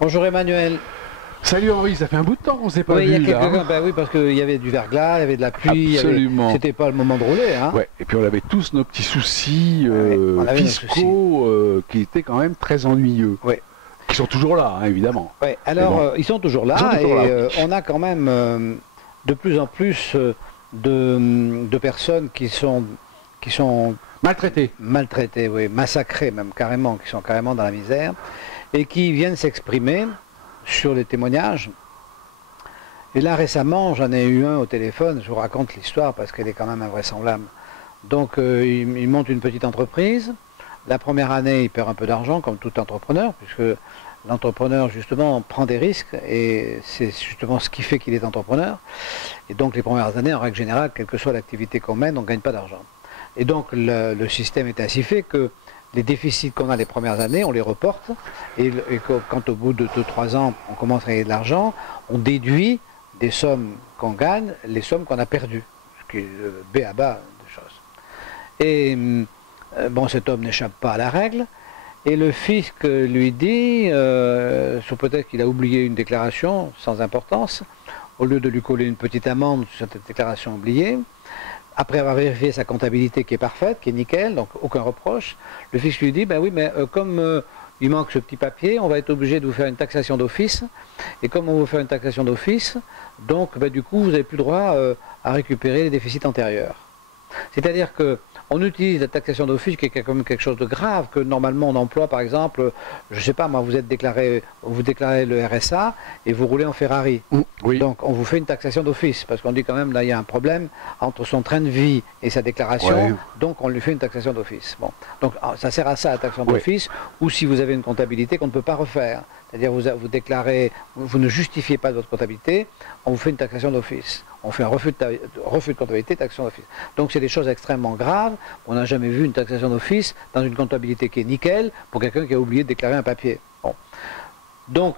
Bonjour Emmanuel. Salut Henri, ça fait un bout de temps qu'on s'est pas Oui, vu il y a là. quelques... ben oui, parce qu'il y avait du verglas, il y avait de la pluie, Absolument. c'était pas le moment de rouler. Hein. Ouais, et puis on avait tous nos petits soucis On avait nos fiscaux qui étaient quand même très ennuyeux. Ouais. Qui sont toujours là, hein, évidemment. Ouais. Alors, bon. ils sont toujours là, Ils sont toujours là, oui. on a quand même de plus en plus de personnes qui sont Maltraités. oui, massacrées même carrément, qui sont carrément dans la misère, et qui viennent s'exprimer sur les témoignages. Et là récemment, j'en ai eu un au téléphone, je vous raconte l'histoire parce qu'elle est quand même invraisemblable. Donc il monte une petite entreprise. La première année, il perd un peu d'argent, comme tout entrepreneur, puisque l'entrepreneur, justement, prend des risques, et c'est justement ce qui fait qu'il est entrepreneur. Et donc, les premières années, en règle générale, quelle que soit l'activité qu'on mène, on ne gagne pas d'argent. Et donc, le système est ainsi fait que les déficits qu'on a les premières années, on les reporte, et quand au bout de 2-3 ans, on commence à gagner de l'argent, on déduit des sommes qu'on gagne, les sommes qu'on a perdues, ce qui est le b à bas des choses. Et bon, cet homme n'échappe pas à la règle, et le fisc lui dit, peut-être qu'il a oublié une déclaration sans importance, au lieu de lui coller une petite amende sur cette déclaration oubliée, après avoir vérifié sa comptabilité qui est parfaite, qui est nickel, donc aucun reproche, le fisc lui dit, ben oui, mais comme il manque ce petit papier, on va être obligé de vous faire une taxation d'office, et comme on vous fait une taxation d'office, donc ben, du coup, vous n'avez plus droit à récupérer les déficits antérieurs. C'est-à-dire qu'on utilise la taxation d'office qui est quand même quelque chose de grave, que normalement on emploie par exemple, je ne sais pas moi, vous déclarez le RSA et vous roulez en Ferrari. Oui. Donc on vous fait une taxation d'office, parce qu'on dit quand même là il y a un problème entre son train de vie et sa déclaration, Ouais. donc on lui fait une taxation d'office. Bon. Donc ça sert à ça la taxation d'office, ou si vous avez une comptabilité qu'on ne peut pas refaire. C'est-à-dire vous déclarez, vous ne justifiez pas de votre comptabilité, on vous fait une taxation d'office. On fait un refus de comptabilité, taxation d'office. Donc c'est des choses extrêmement graves. On n'a jamais vu une taxation d'office dans une comptabilité qui est nickel pour quelqu'un qui a oublié de déclarer un papier. Bon. Donc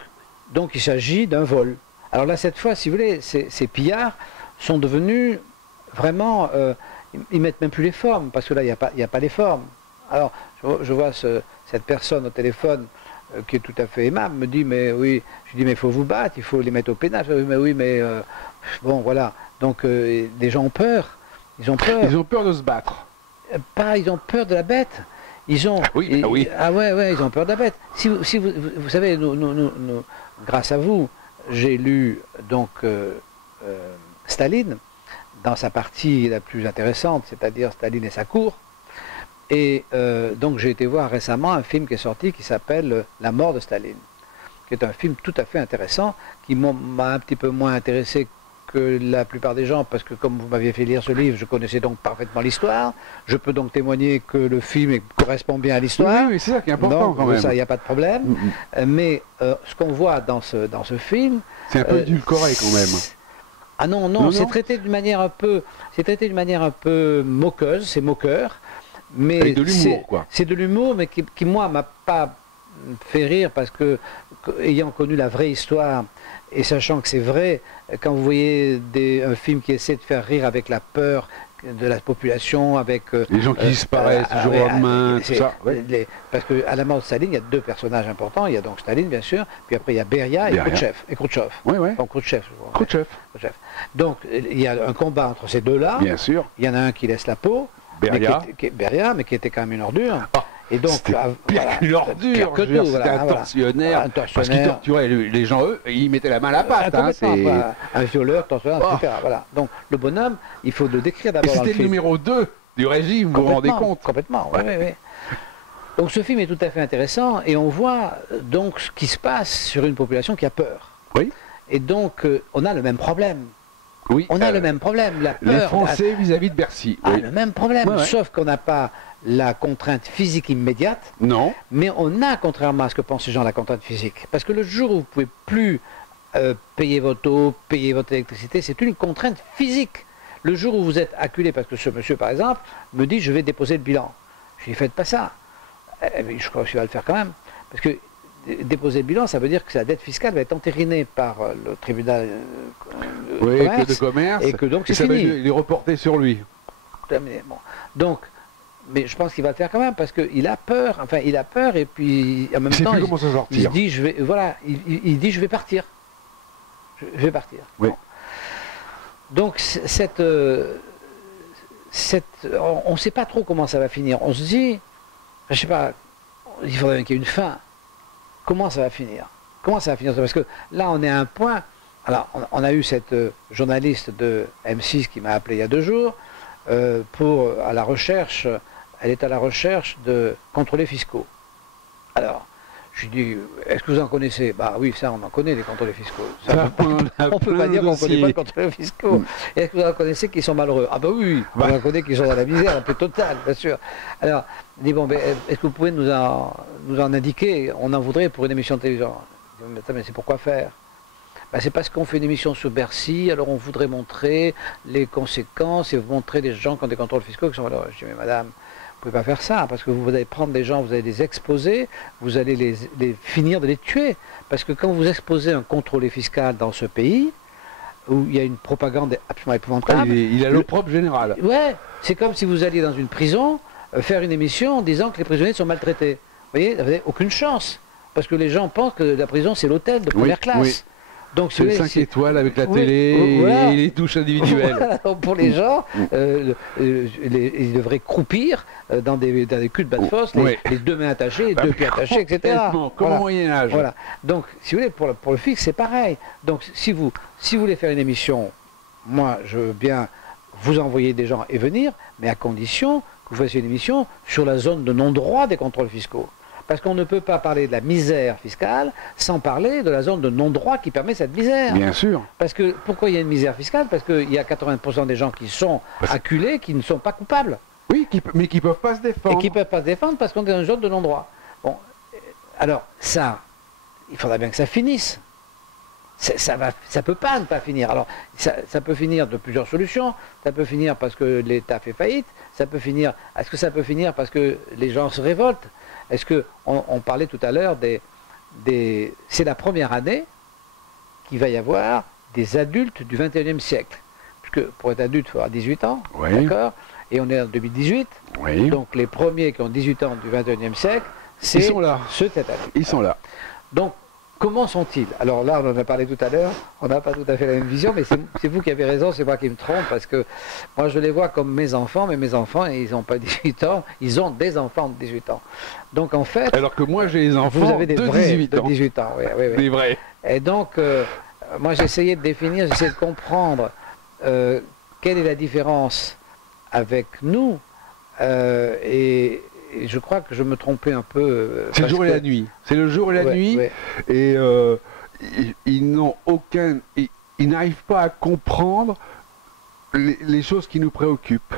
il s'agit d'un vol. Alors là, cette fois, si vous voulez, ces pillards sont devenus vraiment... ils mettent même plus les formes, parce que là, il n'y a pas les formes. Alors, je vois cette personne au téléphone qui est tout à fait aimable, me dit, mais oui, je dis, mais il faut vous battre, il faut les mettre au pénal. Je dis, mais oui, mais bon, voilà. Donc, les gens ont peur. Ils ont peur. Ils ont peur de se battre. Ils ont peur de la bête. Ils ont... Oui. Ah ouais, ils ont peur de la bête. Si vous savez, grâce à vous, j'ai lu donc Staline, dans sa partie la plus intéressante, c'est-à-dire Staline et sa cour. Et donc j'ai été voir récemment un film qui est sorti qui s'appelle La mort de Staline, qui est un film tout à fait intéressant, qui m'a un petit peu moins intéressé que la plupart des gens, parce que comme vous m'aviez fait lire ce livre, je connaissais donc parfaitement l'histoire. Je peux donc témoigner que le film correspond bien à l'histoire. Oui, c'est ça qui est important quand même. Ça, il n'y a pas de problème. Mais ce qu'on voit dans ce film... C'est un peu édulcoré quand même. Ah non, c'est traité d'une manière un peu moqueuse, c'est moqueur. Mais avec de l'humour, quoi. C'est de l'humour, mais qui moi, m'a pas fait rire, parce que, ayant connu la vraie histoire, et sachant que c'est vrai, quand vous voyez un film qui essaie de faire rire avec la peur de la population, avec... les gens qui disparaissent du jour au lendemain, tout ça. Ouais. Parce qu'à la mort de Staline, il y a deux personnages importants. Il y a donc Staline, bien sûr, puis après il y a Beria et Khrouchtchev. Oui. Donc Khrouchtchev. Khrouchtchev. Donc il y a un combat entre ces deux-là. Bien sûr. Il y en a un qui laisse la peau. Beria. Mais qui était quand même une ordure. Et donc, c'était pire qu'une ordure. C'était un tortionnaire. Parce qu'il torturait les gens, eux, et ils mettaient la main à la pâte. Un violeur, tortionnaire, etc. Voilà. Donc le bonhomme, il faut le décrire d'abord. C'était le numéro 2 du régime, vous vous rendez compte? Complètement, oui. Donc ce film est tout à fait intéressant, et on voit donc ce qui se passe sur une population qui a peur. Oui. Et donc on a le même problème. Oui, on a le même problème, la peur. Les Français vis-à-vis de Bercy. Le même problème, sauf qu'on n'a pas la contrainte physique immédiate. Non. Mais on a, contrairement à ce que pensent ces gens, la contrainte physique. Parce que le jour où vous ne pouvez plus payer votre eau, payer votre électricité, c'est une contrainte physique. Le jour où vous êtes acculé, parce que ce monsieur, par exemple, me dit, je vais déposer le bilan. Je lui dis, faites pas ça. Mais je crois qu'il va le faire quand même. Parce que déposer le bilan, ça veut dire que sa dette fiscale va être entérinée par le tribunal de commerce, et que donc c'est fini. Ça va les reporter sur lui. Bon. Donc mais je pense qu'il va le faire quand même parce qu'il a peur. Enfin, il a peur et puis en même temps, il se dit je vais, voilà, il dit je vais partir. Je vais partir. Oui. Bon. Donc on ne sait pas trop comment ça va finir. On se dit, je sais pas, il faudrait qu'il y ait une fin. Comment ça va finir? Comment ça va finir? Parce que là, on est à un point. Alors, on a eu cette journaliste de M6 qui m'a appelé il y a 2 jours à la recherche. Elle est à la recherche de contrôleurs fiscaux. Alors, je lui dis, est-ce que vous en connaissez? Bah oui, ça, on en connaît, les contrôleurs fiscaux. Ça, on ne peut pas dire qu'on ne connaît pas les contrôleurs fiscaux. Et est-ce que vous en connaissez qui sont malheureux? Ah bah oui, on en connaît qui sont dans la misère, un peu totale, bien sûr. Alors, il dit, bon, ben, est-ce que vous pouvez nous en indiquer? On en voudrait pour une émission de télévision. Je dis, mais c'est pourquoi faire? Ben, c'est parce qu'on fait une émission sur Bercy, alors on voudrait montrer les conséquences et montrer des gens qui ont des contrôles fiscaux qui sont malheureux. Je dis, mais madame, vous ne pouvez pas faire ça, parce que vous allez prendre des gens, vous allez les exposer, vous allez les finir de les tuer. Parce que quand vous exposez un contrôlé fiscal dans ce pays, où il y a une propagande absolument épouvantable... Il a l'opprobre général. Ouais, c'est comme si vous alliez dans une prison faire une émission en disant que les prisonniers sont maltraités. Vous voyez, vous n'avez aucune chance. Parce que les gens pensent que la prison, c'est l'hôtel de première classe. Oui. Donc, c'est 5 étoiles avec la télé et les douches individuelles. Voilà, pour les gens, ils devraient croupir dans des culs de bas-de-fosse, les 2 mains attachées, les 2 pieds attachés, etc. Comme au Moyen-Âge. Voilà. Donc, si vous voulez, pour le fixe, c'est pareil. Donc, si vous voulez faire une émission, moi, je veux bien vous envoyer des gens et venir, mais à condition que vous fassiez une émission sur la zone de non-droit des contrôles fiscaux. Parce qu'on ne peut pas parler de la misère fiscale sans parler de la zone de non-droit qui permet cette misère. Bien sûr. Parce que, pourquoi il y a une misère fiscale? Parce qu'il y a 80% des gens qui sont acculés, qui ne sont pas coupables. Oui, mais qui ne peuvent pas se défendre. Et qui ne peuvent pas se défendre parce qu'on est dans une zone de non-droit. Bon, alors ça, il faudra bien que ça finisse. Ça ne peut pas ne pas finir. Alors, ça peut finir de plusieurs solutions. Ça peut finir parce que l'État fait faillite. Ça peut finir. Est-ce que ça peut finir parce que les gens se révoltent? Est-ce qu'on parlait tout à l'heure c'est la première année qu'il va y avoir des adultes du 21e siècle. Puisque pour être adulte, il faut avoir 18 ans, d'accord? Et on est en 2018. Oui. Donc les premiers qui ont 18 ans du 21e siècle, c'est ceux de cette année. Ils sont là. Donc, comment sont-ils? Alors là, on en a parlé tout à l'heure, on n'a pas tout à fait la même vision, mais c'est vous qui avez raison, c'est moi qui me trompe, parce que moi je les vois comme mes enfants, mais mes enfants, ils n'ont pas 18 ans, ils ont des enfants de 18 ans. Donc en fait... Alors que moi j'ai des enfants vous avez des de vrais, 18 ans. De 18 ans, oui. Des vrais. Et donc, moi j'ai essayé de définir, j'ai essayé de comprendre quelle est la différence avec nous, et je crois que je me trompais un peu. C'est le jour et la nuit. C'est le jour et la nuit. Ouais. Et ils n'ont aucun. Ils n'arrivent pas à comprendre les choses qui nous préoccupent.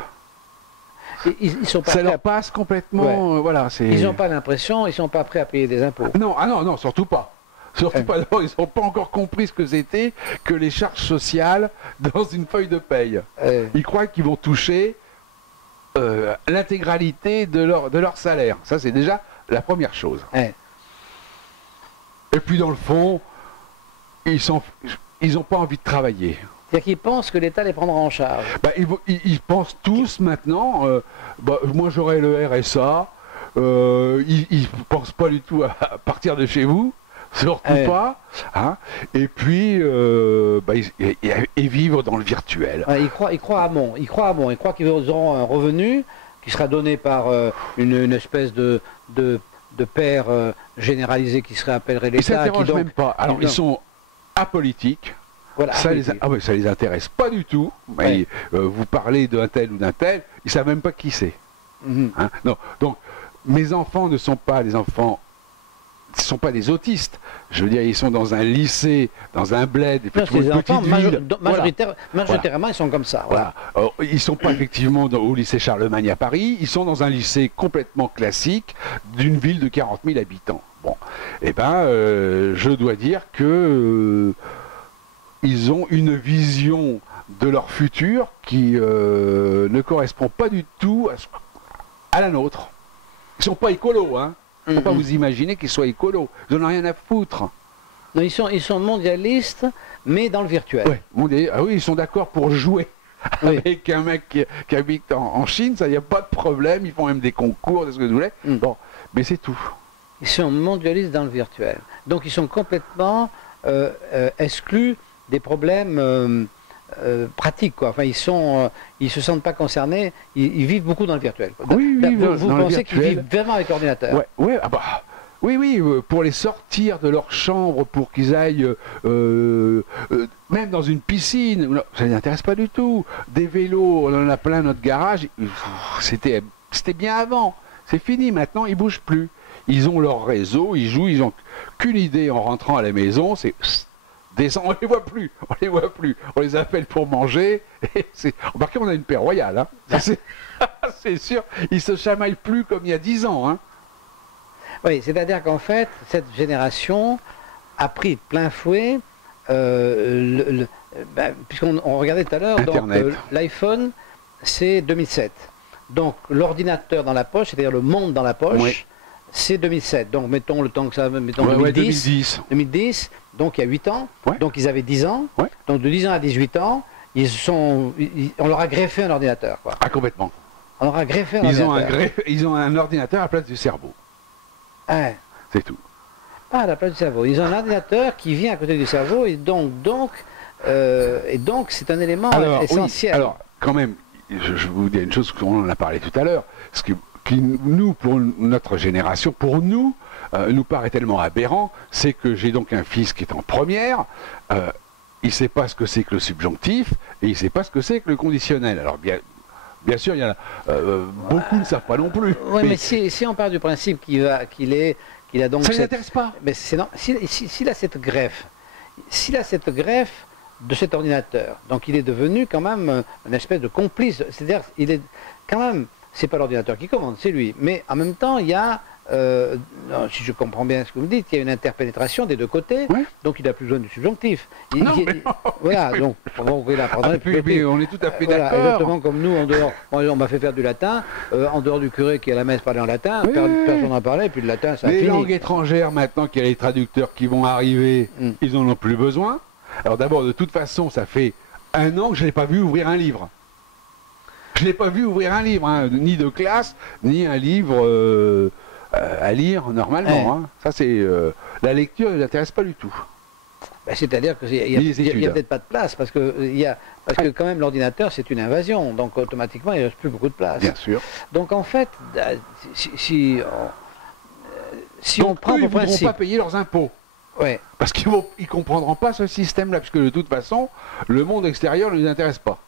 Ils sont pas ça leur passe complètement. Voilà, ils n'ont pas l'impression, ils ne sont pas prêts à payer des impôts. Non, non, surtout pas. Surtout pas. Ils n'ont pas encore compris ce que c'était que les charges sociales dans une feuille de paye. Ils croient qu'ils vont toucher l'intégralité de leur salaire. Ça, c'est déjà la première chose. Et puis, dans le fond, ils n'ont pas envie de travailler. C'est-à-dire qu'ils pensent que l'État les prendra en charge. Ils pensent tous maintenant, moi j'aurai le RSA, ils ne pensent pas du tout à partir de chez vous, surtout pas, hein, et puis et vivre dans le virtuel. Ils croient à Mont, ils croient qu'ils auront un revenu qui sera donné par une espèce de père généralisé qui serait appellerait l'État. Ils ne s'interrogent même pas. Alors ils sont apolitiques. Voilà, ça les intéresse pas du tout. Vous parlez d'un tel ou d'un tel, ils savent même pas qui c'est. Hein, non. Donc mes enfants ne sont pas des enfants, ce ne sont pas des autistes. Je veux dire, ils sont dans un lycée, dans un bled, les enfants majoritairement ils sont comme ça. Voilà. Alors, ils ne sont pas effectivement au lycée Charlemagne à Paris. Ils sont dans un lycée complètement classique d'une ville de 40 000 habitants. Bon, eh ben, je dois dire que ils ont une vision de leur futur qui ne correspond pas du tout à la nôtre. Ils ne sont pas écolos, hein. Il ne faut pas vous imaginer qu'ils soient écolos. Ils n'en ont rien à foutre. Non, ils sont mondialistes, mais dans le virtuel. Oui, ils sont d'accord pour jouer. Oui. avec un mec qui habite en Chine, ça, il n'y a pas de problème, ils font même des concours, de ce que vous voulez. Bon, mais c'est tout. Ils sont mondialistes dans le virtuel. Donc ils sont complètement exclus des problèmes pratiques, quoi. Enfin, ils se sentent pas concernés. Ils vivent beaucoup dans le virtuel. Oui, Vous pensez qu'ils vivent vraiment avec l'ordinateur? Ouais, ouais, ah bah, oui, pour les sortir de leur chambre, pour qu'ils aillent même dans une piscine, ça ne les intéresse pas du tout. Des vélos, on en a plein notre garage. C'était bien avant. C'est fini. Maintenant, ils bougent plus. Ils ont leur réseau, ils jouent, ils ont qu'une idée en rentrant à la maison, c'est descend, on les voit plus, on les appelle pour manger. Remarquez, on a une paix royale, hein. C'est sûr, ils se chamaillent plus comme il y a 10 ans, hein. Oui, c'est-à-dire qu'en fait, cette génération a pris de plein fouet, puisqu'on regardait tout à l'heure, donc l'iPhone, c'est 2007. Donc l'ordinateur dans la poche, c'est-à-dire le monde dans la poche, oui, c'est 2007. Donc mettons le temps que ça, mettons 2010. 2010, donc il y a 8 ans. Ouais. Donc ils avaient 10 ans. Ouais. Donc de 10 ans à 18 ans, on leur a greffé un ordinateur, quoi. Ah, complètement. On leur a greffé un ordinateur. Ils ont un ordinateur à la place du cerveau. Ouais. C'est tout. Pas à la place du cerveau. Ils ont un ordinateur qui vient à côté du cerveau et donc c'est un élément essentiel. Oui, alors, quand même, je vous dis une chose qu'on en a parlé tout à l'heure, ce qui nous, pour notre génération, pour nous paraît tellement aberrant, c'est que j'ai donc un fils qui est en première, il ne sait pas ce que c'est que le subjonctif, et il ne sait pas ce que c'est que le conditionnel. Alors bien sûr, il y en a, beaucoup ne savent pas non plus. Oui, mais si on part du principe qu'il a donc... Ça ne l'intéresse pas. Mais s'il a cette greffe, de cet ordinateur, donc il est devenu quand même une espèce de complice, c'est-à-dire il est quand même... C'est pas l'ordinateur qui commande, c'est lui. Mais en même temps, il y a, si je comprends bien ce que vous dites, il y a une interpénétration des deux côtés, ouais. Donc il n'a plus besoin du subjonctif. Voilà, donc on est tout à fait d'accord. Exactement comme nous, en dehors, on m'a fait faire du latin, en dehors du curé qui à la messe parlait en latin, personne n'en parlait, et puis le latin, ça a fini. Les langues étrangères, maintenant qu'il y a les traducteurs qui vont arriver, ils n'en ont plus besoin. Alors d'abord, de toute façon, ça fait 1 an que je ne l'ai pas vu ouvrir un livre. Je ne l'ai pas vu ouvrir un livre, hein, ni de classe, ni un livre à lire normalement. Hein. Ça, c'est la lecture ne l'intéresse pas du tout. Ben, c'est-à-dire qu'il n'y a peut-être pas de place, parce que quand même l'ordinateur, c'est une invasion, donc automatiquement, il ne reste plus beaucoup de place. Bien sûr. Donc en fait, si on prend ils ne voudront pas payer leurs impôts. Ouais. Parce qu'ils ne comprendront pas ce système-là, puisque de toute façon, le monde extérieur ne les intéresse pas.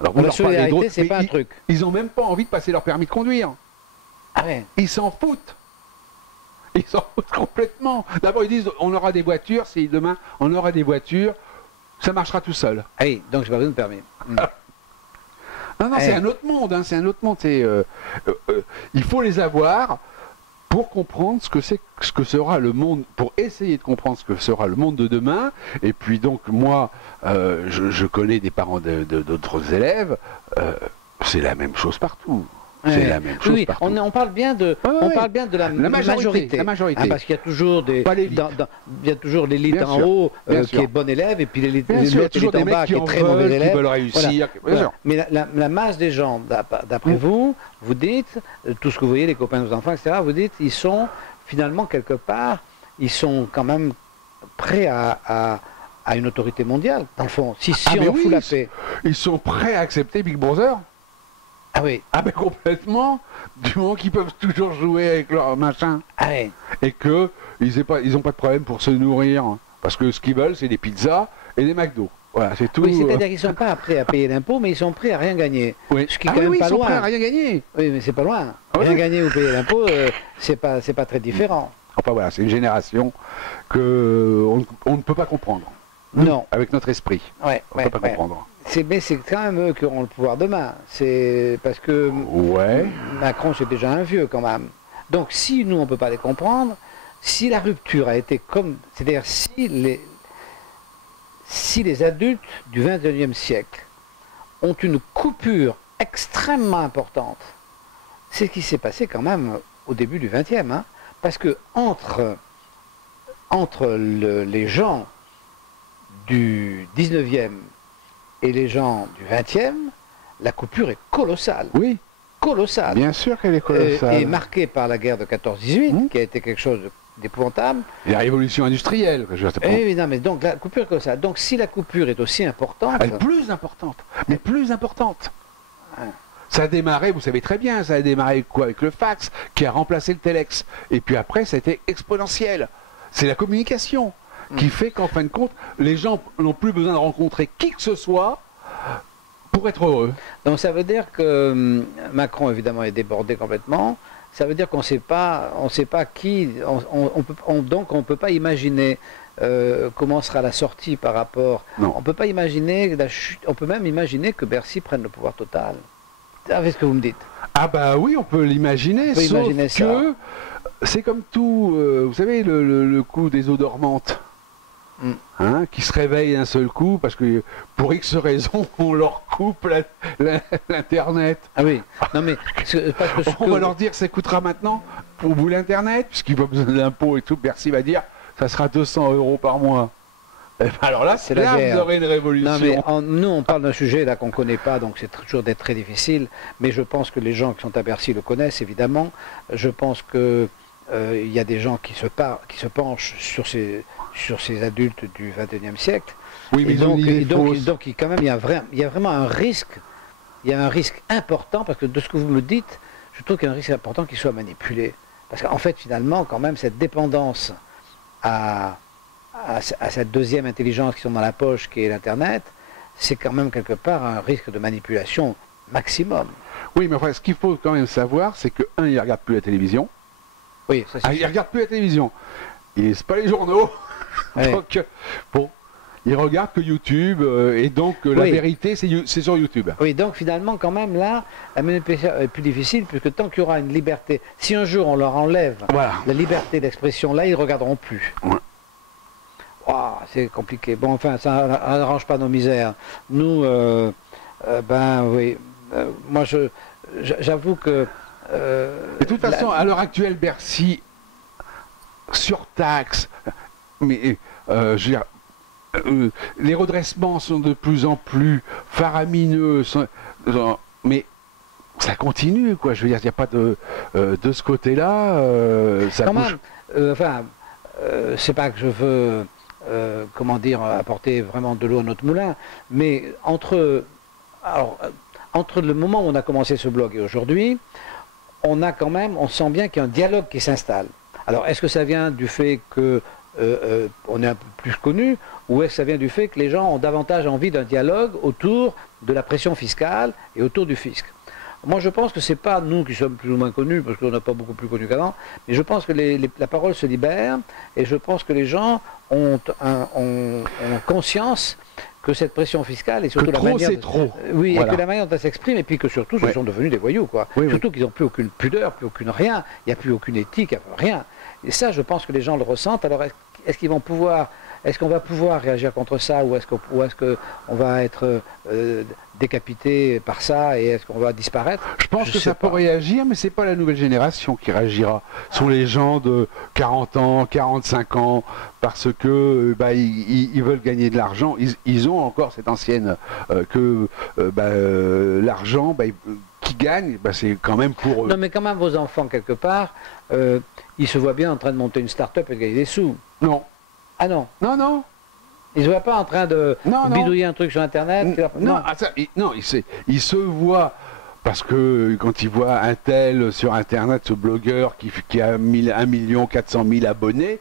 Alors, la solidarité, c'est pas un truc. Ils n'ont même pas envie de passer leur permis de conduire. Ah ouais. Ils s'en foutent. Ils s'en foutent complètement. D'abord, ils disent on aura des voitures, si demain on aura des voitures, ça marchera tout seul. Ah oui, donc je n'ai pas besoin de permis. Non, c'est un autre monde. Hein, c'est un autre monde. Il faut les avoir pour comprendre ce que sera le monde, pour essayer de comprendre ce que sera le monde de demain. Et puis donc moi, je connais des parents d'autres élèves, c'est la même chose partout. C'est la même chose partout. On parle bien de, la majorité. La majorité. Hein, parce qu'il y a toujours il y a toujours l'élite en haut qui est bonne élève et puis l'élite en bas qui est très mauvais élève. Qui veulent réussir. Voilà. Mais la masse des gens, d'après vous dites, tout ce que vous voyez, les copains de vos enfants, etc., vous dites, ils sont finalement quelque part, ils sont quand même prêts à une autorité mondiale, dans le fond, si on leur fout la paix. Ils sont prêts à accepter Big Brother. Ah oui. Ah ben complètement, du moment qu'ils peuvent toujours jouer avec leur machin. Ah oui. Et qu'ils n'ont pas de problème pour se nourrir. Parce que ce qu'ils veulent, c'est des pizzas et des McDo. Voilà, c'est tout. Oui, c'est-à-dire qu'ils ne sont pas prêts à payer l'impôt, mais ils sont prêts à rien gagner. Oui. Ce qui est quand même pas loin. Ils sont prêts à rien gagner. Oui, mais c'est pas loin. Rien gagner ou payer l'impôt, c'est pas très différent. Enfin voilà, c'est une génération qu'on ne peut pas comprendre. Non. Avec notre esprit. Ouais, on ne peut pas comprendre. Mais c'est quand même eux qui auront le pouvoir demain. C'est parce que Macron, c'est déjà un vieux quand même. Donc si nous, on ne peut pas les comprendre, si la rupture a été comme... C'est-à-dire si les adultes du XXIe siècle ont une coupure extrêmement importante, c'est ce qui s'est passé quand même au début du XXe. Hein, parce que entre les gens du XIXe et les gens du 20e, la coupure est colossale. Oui, Colossale. bien sûr qu'elle est colossale. Et marquée par la guerre de 14-18, qui a été quelque chose d'épouvantable. Et la révolution industrielle, que je te prends. Évidemment, mais donc la coupure est colossale. Donc si la coupure est aussi importante... Elle est plus importante, mais plus importante. Ouais. Ça a démarré, vous savez très bien, ça a démarré quoi avec le fax, qui a remplacé le téléx. Et puis après, ça a été exponentiel. C'est la communication qui fait qu'en fin de compte, les gens n'ont plus besoin de rencontrer qui que ce soit pour être heureux. Donc ça veut dire que Macron, évidemment, est débordé complètement. Ça veut dire qu'on ne sait pas qui... donc on ne peut pas imaginer comment sera la sortie par rapport... Non. On ne peut pas imaginer la chute. On peut même imaginer que Bercy prenne le pouvoir total. Avec ce que vous me dites. Ah bah oui, on peut l'imaginer, sauf imaginer ça. que c'est comme tout, vous savez, le coup des eaux dormantes, hein, qui se réveillent d'un seul coup, parce que pour X raisons, on leur coupe l'Internet. Ah oui, non mais... Parce que On va leur dire, ça coûtera maintenant, pour vous l'Internet, puisqu'il n'y a pas besoin d'impôts et tout, Bercy va dire, ça sera 200 € par mois. Alors là, c'est la guerre. Vous aurez une révolution. Non, mais nous, on parle d'un sujet là qu'on ne connaît pas, donc c'est toujours très difficile. Mais je pense que les gens qui sont à Bercy le connaissent, évidemment. Je pense qu'il y a des gens qui se penchent sur ces adultes du XXIe siècle. Oui, mais donc, quand même, il y a vraiment un risque. Il y a un risque important, parce que de ce que vous me dites, je trouve qu'il y a un risque important qu'il soit manipulé. Parce qu'en fait, finalement, quand même, cette dépendance à cette deuxième intelligence qui sont dans la poche, qui est l'Internet, c'est quand même quelque part un risque de manipulation maximum. Oui, mais enfin, ce qu'il faut quand même savoir, c'est que, il ne regarde plus la télévision. Oui, ça c'est Il ne regarde plus la télévision. C'est pas les journaux. Ouais. Donc, bon, il regarde que YouTube, et donc la vérité, c'est sur YouTube. Oui, donc finalement, quand même, là, la manipulation est plus difficile, puisque tant qu'il y aura une liberté, si un jour on leur enlève la liberté d'expression, là, ils ne regarderont plus. Ouais. Wow, c'est compliqué. Bon, enfin, ça n'arrange pas nos misères. Nous, ben oui, moi, j'avoue que... de toute façon, à l'heure actuelle, Bercy surtaxe, mais je veux dire, les redressements sont de plus en plus faramineux, mais ça continue, quoi. Je veux dire, il n'y a pas de ce côté-là, ça quand bouge. même, enfin, c'est pas que je veux... comment dire, apporter vraiment de l'eau à notre moulin, mais entre le moment où on a commencé ce blog et aujourd'hui, on sent bien qu'il y a un dialogue qui s'installe. Alors, est-ce que ça vient du fait que on est un peu plus connu, ou est-ce que ça vient du fait que les gens ont davantage envie d'un dialogue autour de la pression fiscale et autour du fisc? Moi, je pense que ce n'est pas nous qui sommes plus ou moins connus, parce qu'on n'a pas beaucoup plus connus qu'avant, mais je pense que la parole se libère, et je pense que les gens ont conscience que cette pression fiscale, et surtout que la trop, manière... c'est trop. Oui, Voilà. et que la manière dont elle s'exprime, et puis que surtout, ce sont devenus des voyous, quoi. Oui, surtout qu'ils n'ont plus aucune pudeur, plus aucune rien, il n'y a plus aucune éthique, rien. Et ça, je pense que les gens le ressentent. Alors, est-ce qu'ils vont pouvoir... Est-ce qu'on va pouvoir réagir contre ça, ou est-ce qu'on va être décapité par ça, et est-ce qu'on va disparaître? Je pense que ça peut réagir, mais c'est pas la nouvelle génération qui réagira. Ce sont les gens de 40 ans, 45 ans, parce que ils veulent gagner de l'argent. Ils ont encore cette ancienne que l'argent qui gagne, c'est quand même pour eux. Non, mais quand même, vos enfants, quelque part, ils se voient bien en train de monter une start-up et de gagner des sous. Non. Ah non. Non, non. Ils ne se voient pas en train de bidouiller un truc sur Internet. Il se voit, parce que quand il voit un tel sur Internet, ce blogueur qui a 1 400 000 abonnés,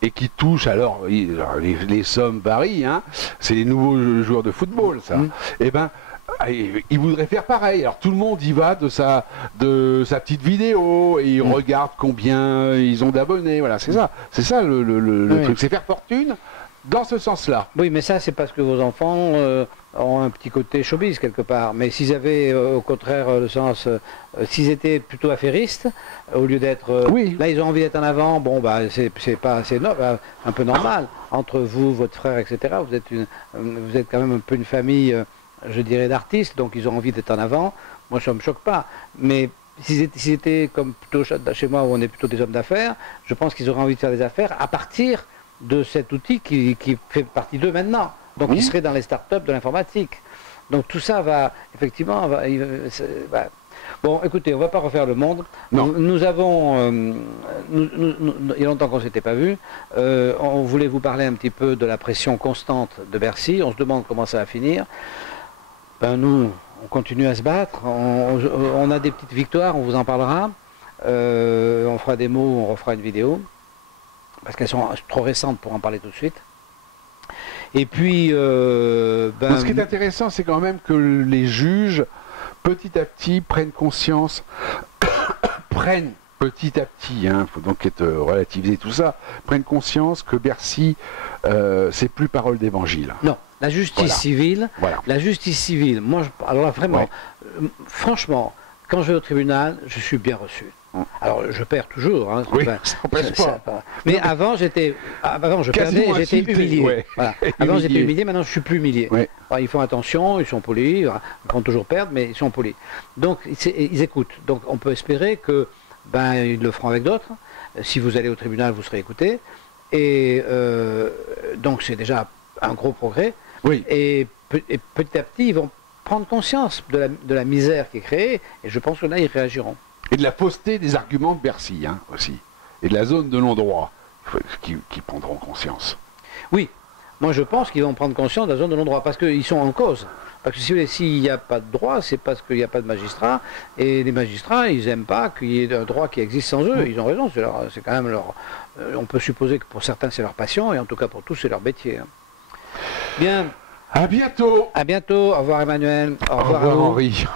et qui touche, alors les sommes varient, hein, c'est les nouveaux joueurs de football, ça. Et il voudrait faire pareil. Alors tout le monde y va de sa petite vidéo et il regarde combien ils ont d'abonnés. Voilà, c'est ça le truc, c'est faire fortune dans ce sens-là. Oui, mais ça c'est parce que vos enfants ont un petit côté showbiz quelque part. Mais s'ils avaient au contraire le sens, s'ils étaient plutôt affairistes, au lieu d'être, là ils ont envie d'être en avant. Bon, c'est un peu normal entre vous, votre frère, etc. Vous êtes quand même un peu une famille. Je dirais d'artistes, donc ils ont envie d'être en avant. Moi, ça ne me choque pas. Mais s'ils étaient comme plutôt chez moi, où on est plutôt des hommes d'affaires, je pense qu'ils auraient envie de faire des affaires à partir de cet outil qui fait partie d'eux maintenant. Donc il serait dans les startups de l'informatique. Donc tout ça va, effectivement, Bon, écoutez, on ne va pas refaire le monde. Nous avons, il y a longtemps qu'on ne s'était pas vu. On voulait vous parler un petit peu de la pression constante de Bercy. On se demande comment ça va finir. Ben, nous, on continue à se battre. On a des petites victoires, on vous en parlera. On fera des mots, on refera une vidéo. Parce qu'elles sont trop récentes pour en parler tout de suite. Et puis... ce qui est intéressant, c'est quand même que les juges, petit à petit, prennent conscience, petit à petit, il faut donc relativiser tout ça, prennent conscience que Bercy, c'est plus parole d'évangile. Non, la justice civile, moi, alors là, vraiment, franchement, quand je vais au tribunal, je suis bien reçu. Alors, je perds toujours. Oui, ça n'empêche pas. Mais avant, je perdais, j'étais humilié. Ouais. Voilà. Avant, j'étais humilié, maintenant, je ne suis plus humilié. Ouais. Alors, ils font attention, ils sont polis, ils vont toujours perdre, mais ils sont polis. Donc, ils écoutent. Donc, on peut espérer que, ils le feront avec d'autres. Si vous allez au tribunal, vous serez écouté. Et donc, c'est déjà un gros progrès. Oui. Et petit à petit, ils vont prendre conscience de la misère qui est créée, et je pense que là, ils réagiront. Et de la fausseté des arguments de Bercy, aussi. Et de la zone de non-droit, qui prendront conscience. Oui, moi je pense qu'ils vont prendre conscience de la zone de non-droit, parce qu'ils sont en cause. Parce que s'il n'y a pas de droit, c'est parce qu'il n'y a pas de magistrats, et les magistrats, ils n'aiment pas qu'il y ait un droit qui existe sans eux. Ils ont raison, c'est quand même leur... on peut supposer que pour certains, c'est leur passion, et en tout cas pour tous, c'est leur métier. Bien. À bientôt. À bientôt. Au revoir Emmanuel. Au revoir Henri.